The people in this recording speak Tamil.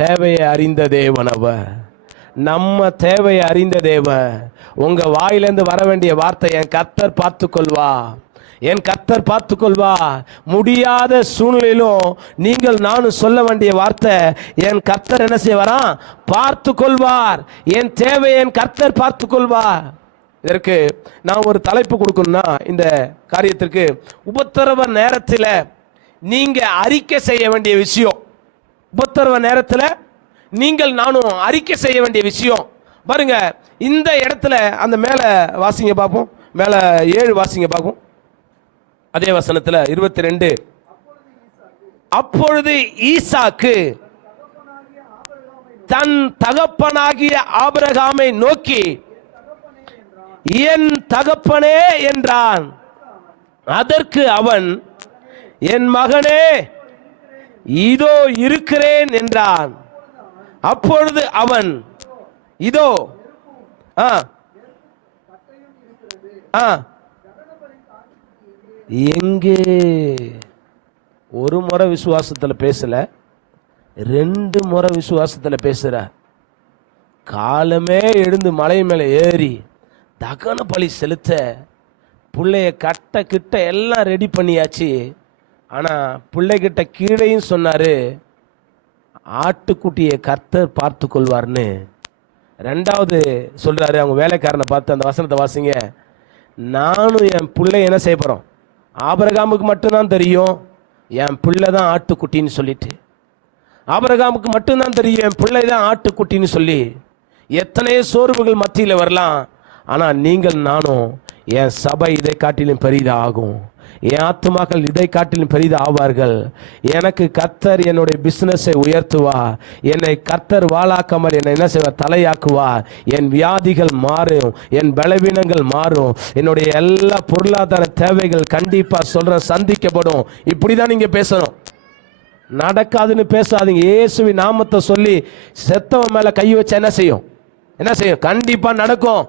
தேவையை அறிந்த தேவன் அவர். நம்ம தேவையை அறிந்த தேவன். உங்க வாயிலிருந்து வர வேண்டிய வார்த்தை, என் கர்த்தர் பார்த்துக்கொள்வா, என் கர்த்தர் பார்த்துக்கொள்வா. முடியாத சூழ்நிலையிலும் நீங்கள் நானும் சொல்ல வேண்டிய வார்த்தை, என் கர்த்தர் என்ன செய்வாராம்? பார்த்து கொள்வார். என் தேவையை என் கர்த்தர் பார்த்து கொள்வார். இதற்கு நான் ஒரு தலைப்பு கொடுக்கணும்னா, இந்த காரியத்திற்கு உபத்திரவ நேரத்தில் நீங்க அறிக்கை செய்ய வேண்டிய விஷயம். உபத்திரவ நேரத்தில் நீங்கள் நானும் அறிக்கை செய்ய வேண்டிய விஷயம். பாருங்க, இந்த இடத்துல அந்த மேல வாசிங்க பார்ப்போம். மேல 7 வாசிங்க பார்ப்போம். அதே வசனத்தில் 22. அப்பொழுது ஈசாக்கு தன் தகப்பனாகிய ஆபிரகாமை நோக்கி, என் தகப்பனே என்றான். அதற்கு அவன், என் மகனே, இதோ இருக்கிறேன் என்றான். அப்பொழுது அவன், இதோ எங்கே? ஒரு முறை விசுவாசத்தில் பேசல, 2 முறை விசுவாசத்தில் பேசுற. காலமே எழுந்து மலை மேலே ஏறி தகன பலி செலுத்த பிள்ளைய கட்ட கிட்ட எல்லாம் ரெடி பண்ணியாச்சு. ஆனால் பிள்ளைகிட்ட கீழையும் சொன்னாரு, ஆட்டுக்குட்டியை கர்த்தர் பார்த்து கொள்வார்னு. 2வது சொல்றாரு, அவங்க வேலைக்காரனை பார்த்து. அந்த வசனத்தை வாசிங்க. நானும் என் பிள்ளை என்ன செய்ய போறோம்? ஆபிரகாமுக்கு மட்டும்தான் தெரியும் என் பிள்ளை தான் ஆட்டுக்குட்டின்னு சொல்லிட்டு. ஆபிரகாமுக்கு மட்டும்தான் தெரியும் என் பிள்ளை தான் ஆட்டுக்குட்டின்னு சொல்லி. எத்தனையோ சோர்வுகள் மத்தியில் வரலாம். ஆனால் நீங்கள் நானும், என் சபை இதை காட்டிலும் பெரிதாகும், என் ஆத்துமாக்கள் இதை காட்டிலும் பெரிதாக ஆவார்கள். எனக்கு கர்த்தர் என்னுடைய பிசினஸை உயர்த்துவா. என்னை கர்த்தர் வாளாக்காமல் என்னை என்ன செய்வார்? தலையாக்குவா. என் வியாதிகள் மாறும், என் பலவீனங்கள் மாறும், என்னுடைய எல்லா பொருளாதார தேவைகள் கண்டிப்பா சொல்ற சந்திக்கப்படும். இப்படிதான் நீங்க பேசணும். நடக்காதுன்னு பேசாதீங்க. இயேசுவின் நாமத்தை சொல்லி செத்தவன் மேல கை வச்சா என்ன செய்யும்? என்ன செய்யும்? கண்டிப்பா நடக்கும்.